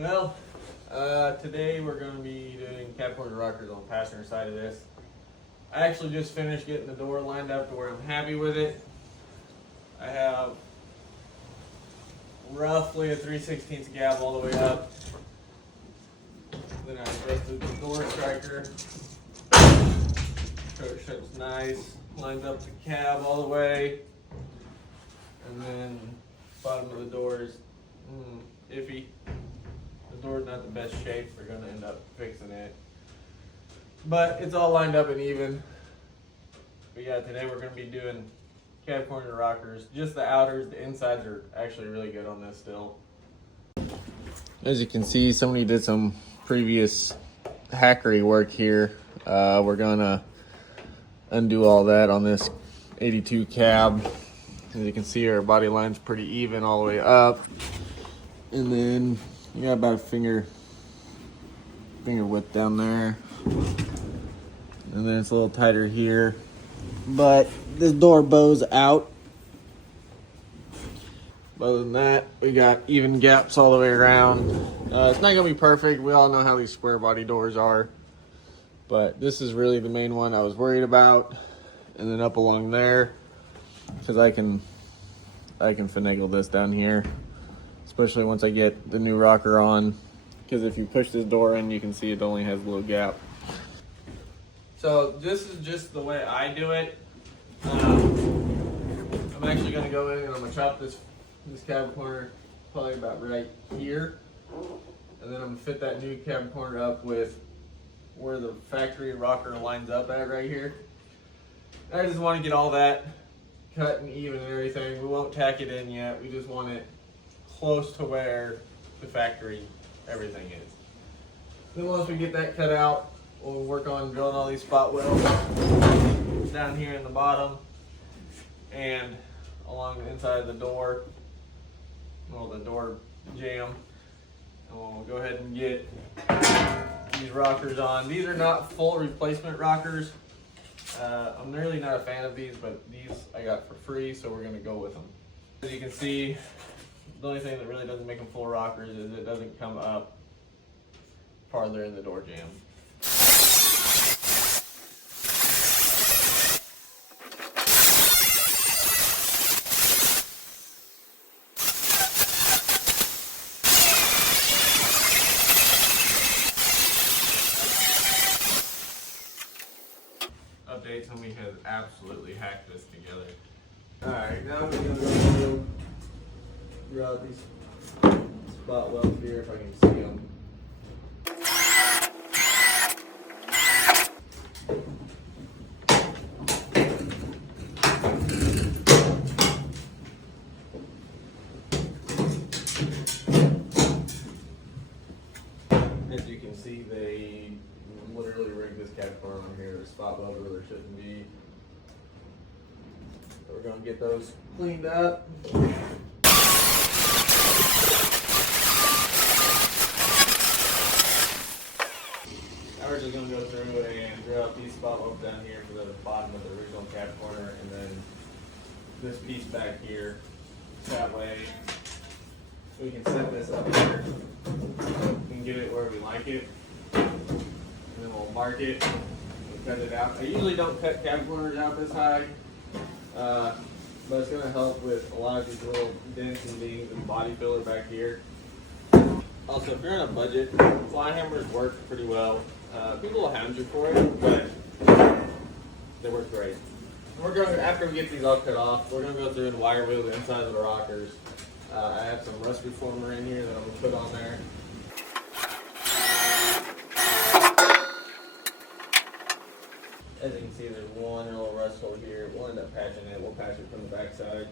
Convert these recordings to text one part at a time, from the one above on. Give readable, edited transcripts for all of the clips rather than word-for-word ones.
Well, today we're going to be doing cab corner rockers on the passenger side of this. I actually just finished getting the door lined up to where I'm happy with it. I have roughly a 3/16 gap all the way up. Then I adjusted the door striker so it shuts nice, lines up the cab all the way, and then bottom of the door is iffy. The door's not the best shape. We're going to end up fixing it, but it's all lined up and even. But yeah, today we're going to be doing cab corner rockers. Just the outers, the insides are actually really good on this still. As you can see, somebody did some previous hackery work here. We're gonna undo all that on this 82 cab. As you can see, our body line's pretty even all the way up. And then you got about a finger width down there. And then it's a little tighter here. But this door bows out. Other than that, we got even gaps all the way around. It's not gonna be perfect. We all know how these square body doors are. But this is really the main one I was worried about. And then up along there, because I can finagle this down here. Especially once I get the new rocker on. Because if you push this door in, you can see it only has a little gap. So this is just the way I do it. I'm actually going to go in and I'm going to chop this cab corner probably about right here. And then I'm going to fit that new cab corner up with where the factory rocker lines up at right here. I just want to get all that cut and even and everything. We won't tack it in yet. We just want it close to where the factory everything is. Then once we get that cut out, we'll work on drilling all these spot welds down here in the bottom and along the inside of the door, well, the door jamb. And we'll go ahead and get these rockers on. These are not full replacement rockers. I'm really not a fan of these, but these I got for free, so we're going to go with them. As you can see, the only thing that really doesn't make them full rockers is it doesn't come up farther in the door jamb. Update, somebody has absolutely hacked this together. Alright, now we're going to go through out these spot welds here if I can see them. As you can see, they literally rigged this cab corner on here. There's spot welds where there shouldn't be. So we're going to get those cleaned up. Now we're just going to go through and drill out these spot welds down here for the bottom of the original cab corner, and then this piece back here. That way we can set this up here and get it where we like it. And then we'll mark it and cut it out. I usually don't cut cab corners out this high, but it's going to help with a lot of these little dents and dings and body filler back here. Also, if you're on a budget, fly hammers work pretty well. People will hound you for it, but they work great. We're going to, after we get these all cut off, we're going to go through and wire wheel the inside of the rockers. I have some rust reformer in here that I'm going to put on there. As you can see, there's one little rust hole here. We'll end up patching it. We'll patch it from the back side.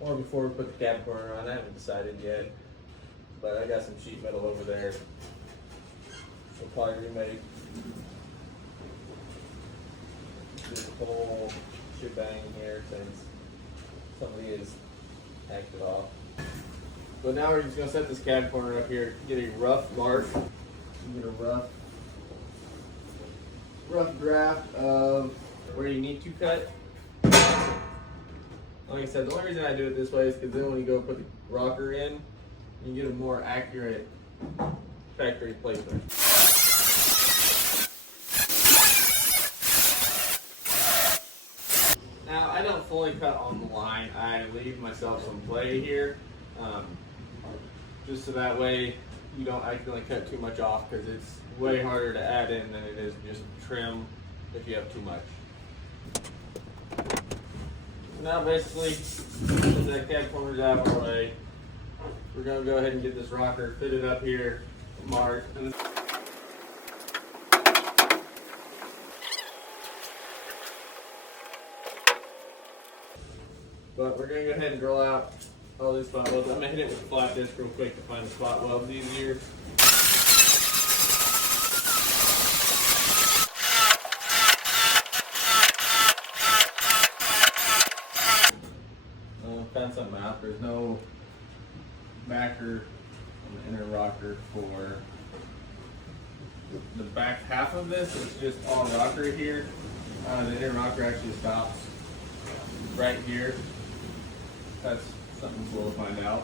Or before we put the cab corner on. I haven't decided yet. But I got some sheet metal over there. We'll probably remake this whole shebang here since somebody has hacked it off. But now we're just going to set this cab corner up here, get a rough mark, get a rough draft of where you need to cut. Like I said, the only reason I do it this way is because then when you go put the rocker in, You get a more accurate factory placement. Now, I don't fully cut on the line. I leave myself some play here, just so that way you don't accidentally cut too much off, because it's way harder to add in than it is just trim if you have too much. Now basically, since that cab corner's out of our way, we're going to go ahead and get this rocker fitted up here, marked. But we're going to go ahead and drill out all these spot welds. I'm going to hit it with a flat disc real quick to find the spot welds easier. Found something out. There's no backer on the inner rocker for the back half of this. It's just all rocker here. The inner rocker actually stops right here. That's something cool to find out.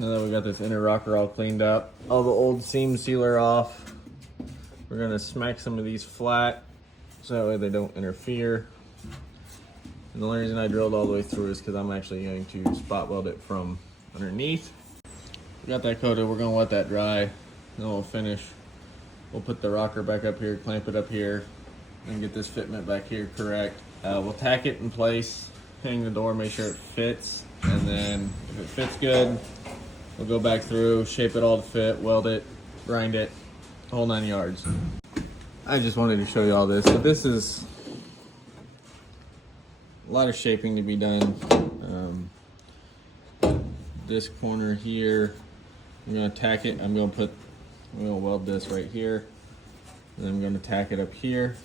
Now that we got this inner rocker all cleaned up, all the old seam sealer off, we're gonna smack some of these flat so that way they don't interfere. And the only reason I drilled all the way through is because I'm actually going to spot weld it from underneath. We got that coated, we're gonna let that dry, then we'll finish. We'll put the rocker back up here, clamp it up here, and get this fitment back here correct. We'll tack it in place, hang the door, make sure it fits, and then if it fits good, we'll go back through, shape it all to fit, weld it, grind it, the whole 9 yards. I just wanted to show you all this. So this is a lot of shaping to be done. This corner here, I'm gonna tack it. I'm gonna weld this right here. And then I'm gonna tack it up here.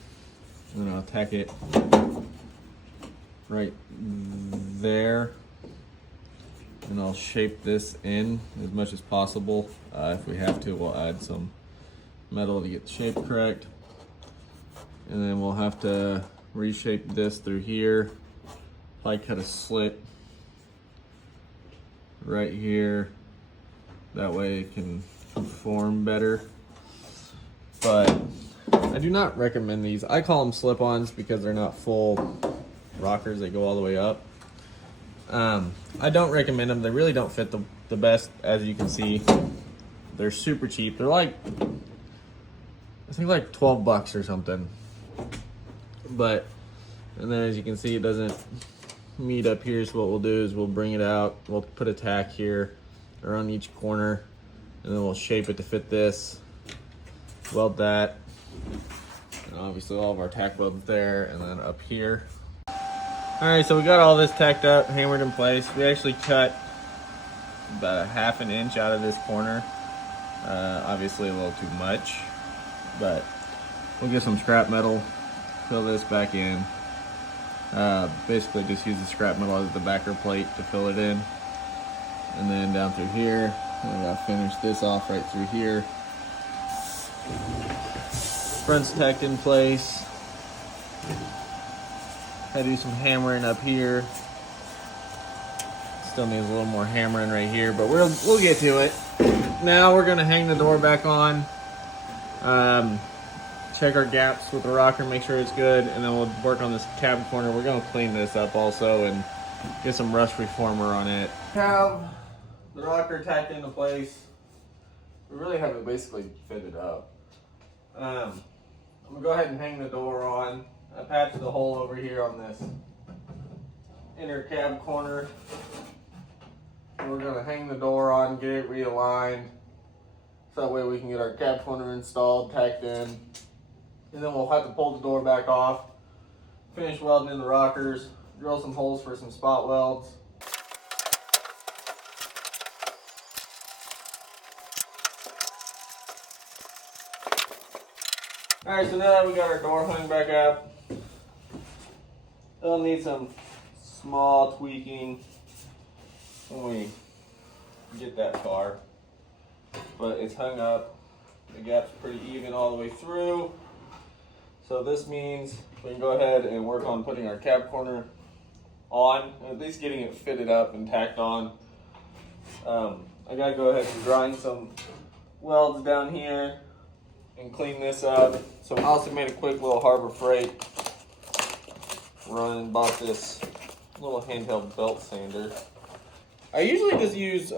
And then I'll tack it right there. And I'll shape this in as much as possible. If we have to, we'll add some metal to get the shape correct. And then we'll have to reshape this through here. Probably cut a slit right here. That way it can form better. But I do not recommend these. I call them slip-ons because they're not full rockers. They go all the way up. I don't recommend them. They really don't fit the best, as you can see. They're super cheap. They're like, I think like 12 bucks or something. But, and then as you can see, it doesn't meet up here. So what we'll do is we'll bring it out. We'll put a tack here around each corner, and then we'll shape it to fit this. Weld that. And obviously all of our tack welds there, and then up here. Alright, so we got all this tacked up, hammered in place. We actually cut about 1/2 inch out of this corner. Obviously a little too much, but we'll get some scrap metal, fill this back in. Basically just use the scrap metal as the backer plate to fill it in. And then down through here, we gotta finish this off right through here. Front's tacked in place. I do some hammering up here. Still needs a little more hammering right here, but we'll get to it. Now we're gonna hang the door back on. Check our gaps with the rocker, make sure it's good, and then we'll work on this cab corner. We're gonna clean this up also and get some rust reformer on it. Have the rocker tacked into place. We really have it basically fitted up. I'm gonna go ahead and hang the door on. I patched the hole over here on this inner cab corner. We're gonna hang the door on, get it realigned, so that way we can get our cab corner installed, tacked in, and then we'll have to pull the door back off, finish welding in the rockers, drill some holes for some spot welds. Alright, so now that we got our door hung back up, it'll need some small tweaking. when we get that far. But it's hung up. The gap's pretty even all the way through. So this means we can go ahead and work on putting our cab corner on, at least getting it fitted up and tacked on. I gotta go ahead and grind some welds down here and clean this up. So I also made a quick little Harbor Freight run and bought this little handheld belt sander. I usually just use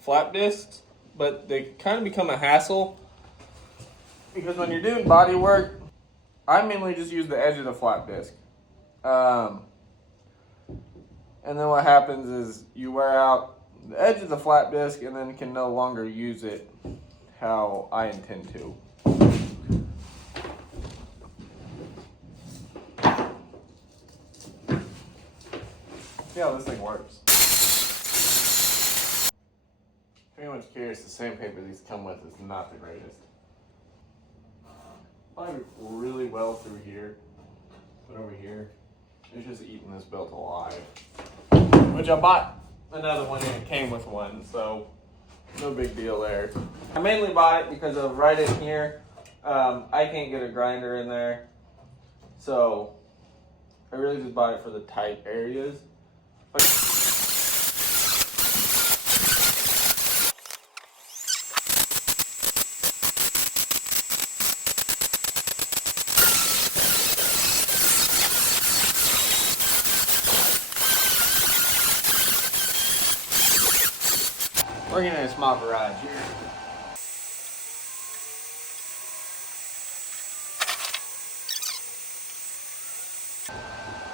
flap discs, but they kind of become a hassle because when you're doing body work, I mainly just use the edge of the flap disc. And then what happens is you wear out the edge of the flap disc and then can no longer use it how I intend to. See how this thing works. If anyone's curious, the sandpaper these come with is not the greatest. Probably really well through here, but over here, it's just eating this belt alive. Which I bought another one and it came with one, so no big deal there. I mainly bought it because of right in here, I can't get a grinder in there, so I really just bought it for the tight areas. Working in a small garage here.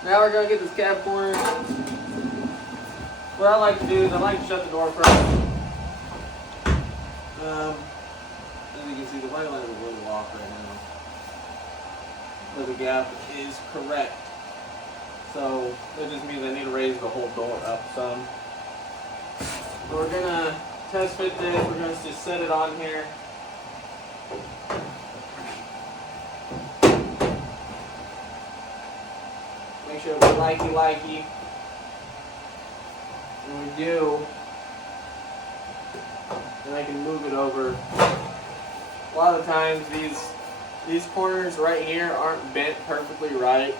Now we're going to get this cab corner. What I like to do is I like to shut the door first. As you can see, the white line is a little off right now. But the gap is correct. So that just means I need to raise the whole door up some. So we're going to test fit this. We're going to just set it on here. Make sure it's likey. And we do, and I can move it over. A lot of the times these corners right here aren't bent perfectly right.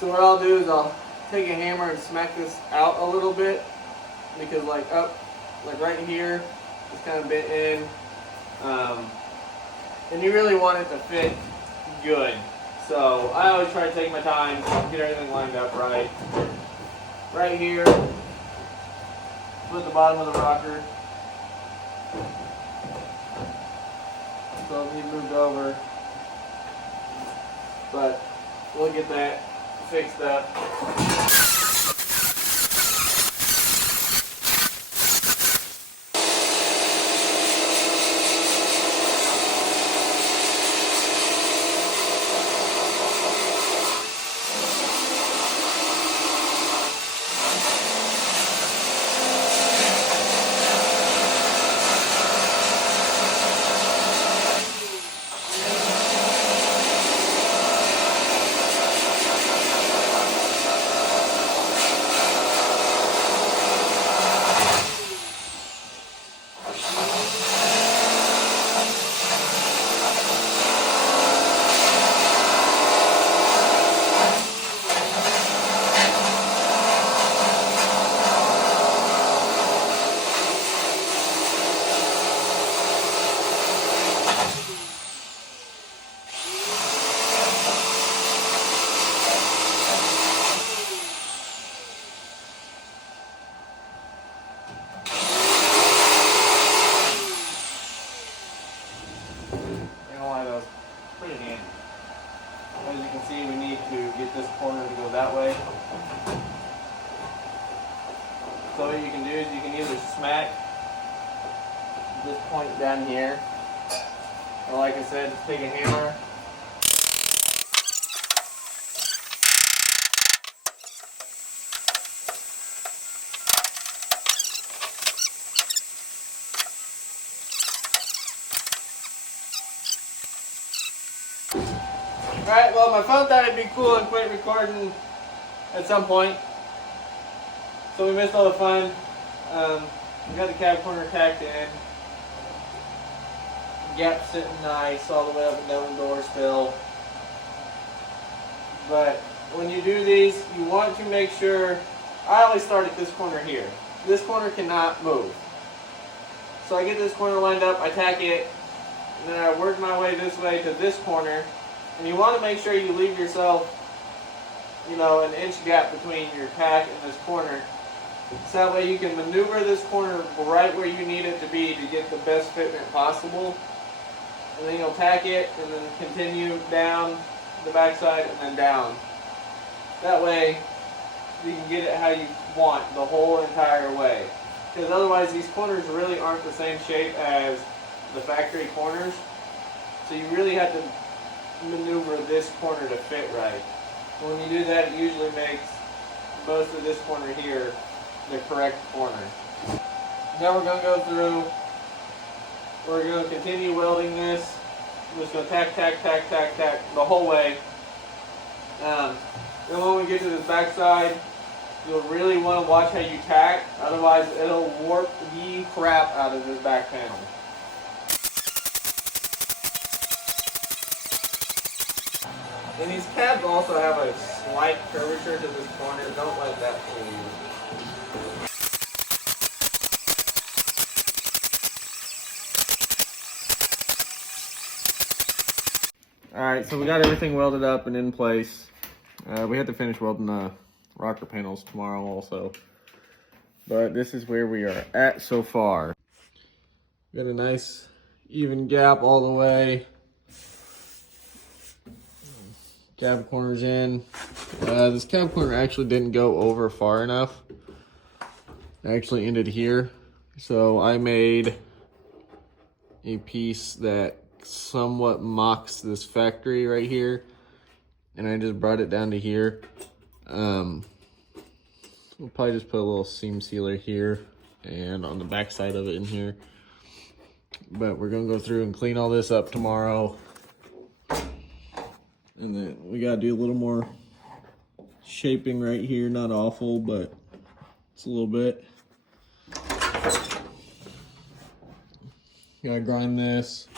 So what I'll do is I'll take a hammer and smack this out a little bit, because like right here, it's kind of bent in. And you really want it to fit good. So I always try to take my time, get everything lined up right. Right here, put the bottom of the rocker. So it'll be moved over. But we'll get that fixed up. So what you can do is you can either smack this point down here, or like I said, take a hammer. Alright, well my phone thought it'd be cool and quit recording at some point. So we missed all the fun. We got the cab corner tacked in. Gap sitting nice all the way up and down the door still. But when you do these, you want to make sure, I always start at this corner here. This corner cannot move. So I get this corner lined up, I tack it, and then I work my way this way to this corner. And you want to make sure you leave yourself, you know, an inch gap between your tack and this corner. So that way you can maneuver this corner right where you need it to be to get the best fitment possible. And then you'll tack it and then continue down the backside and then down. That way you can get it how you want the whole entire way. Because otherwise these corners really aren't the same shape as the factory corners. So you really have to maneuver this corner to fit right. When you do that, it usually makes most of this corner here the correct corner. Now we're going to go through, we're going to continue welding this. I'm just going to tack, tack, tack, tack, tack the whole way. Then when we get to this back side, you'll really want to watch how you tack, otherwise it'll warp the crap out of this back panel. And these cabs also have a slight curvature to this corner. Don't let that fool you. Alright, so we got everything welded up and in place. We have to finish welding the rocker panels tomorrow also. But this is where we are at so far. Got a nice even gap all the way. Cab corner's in. This cab corner actually didn't go over far enough. It actually ended here. So I made a piece that somewhat mocks this factory right here. And I just brought it down to here. We'll probably just put a little seam sealer here and on the back side of it in here. But we're gonna go through and clean all this up tomorrow. And then we gotta do a little more shaping right here. Not awful, but it's a little bit. Gotta grind this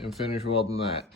and finish welding that.